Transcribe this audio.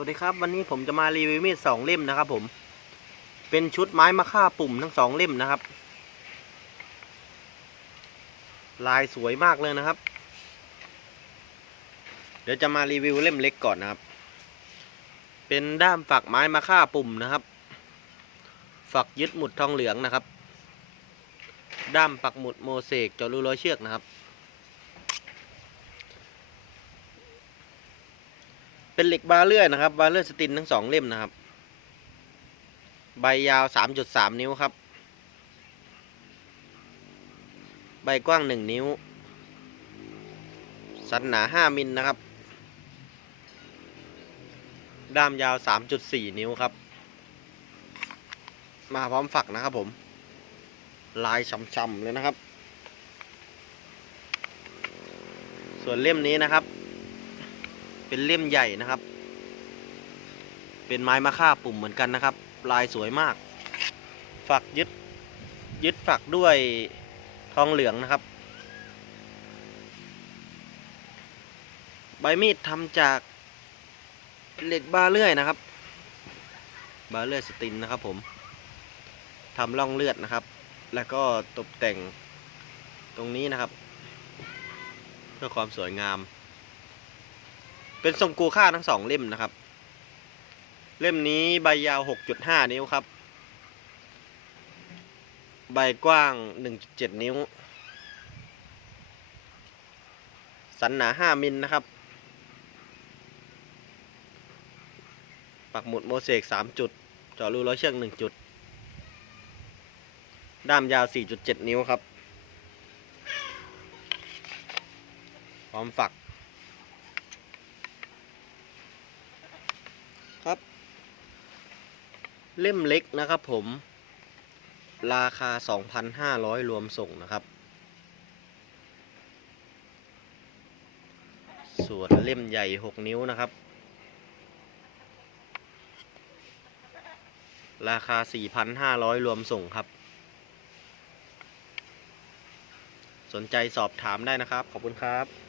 วัสดีครับวันนี้ผมจะมารีวิวมีดสองเล่มนะครับผม เป็นชุดไม้มะค่าปุ่มทั้งสองเล่มนะครับ ลายสวยมากเลยนะครับ เดี๋ยวจะมารีวิวเล่มเล็กก่อนนะครับ เป็นด้ามฝักไม้มะค่าปุ่มนะครับ ฝักยึดหมุดทองเหลืองนะครับ ด้ามปักหมุดโมเสกจาะรูร้อยเชือกนะครับ เป็นเหล็กบาเลื่อยนะครับ บาเลื่อยสตินทั้งสองเล่มนะครับ ใบยาว 3.3 นิ้วครับ ใบกว้าง 1 นิ้ว สันหนา 5 มิลนะครับ ด้ามยาว 3.4 นิ้วครับ มาพร้อมฝักนะครับผม ลายช่ำๆเลยนะครับ ส่วนเล่มนี้นะครับ เป็นเล่มใหญ่นะครับ เป็นไม้มะค่าปุ่มเหมือนกันนะครับ ลายสวยมาก ฝักยึดยึดฝักด้วยทองเหลืองนะครับ ใบมีดทำจากเหล็กบาเลื่อยนะครับ บาเลื่อยสตินนะครับผมทำร่องเลือดนะครับ แล้วก็ตกแต่งตรงนี้นะครับ เพื่อความสวยงาม เป็นทรงกูค่าทั้งสองเล่มนะครับ เล่มนี้ใบยาว 6.5 นิ้วครับ ใบกว้าง 1.7 นิ้ว สันหนา 5 มิลนะครับ ปักหมุดโมเสก 3 จุดจาะรูร้อยเชือก 1 จุด ด้ามยาว 4.7 นิ้วครับ พร้อมฝัก ครับ เล่มเล็กนะครับผม ราคา 2,500 รวมส่งนะครับ ส่วนเล่มใหญ่ 6 นิ้วนะครับ ราคา 4,500 รวมส่งครับ สนใจสอบถามได้นะครับ ขอบคุณครับ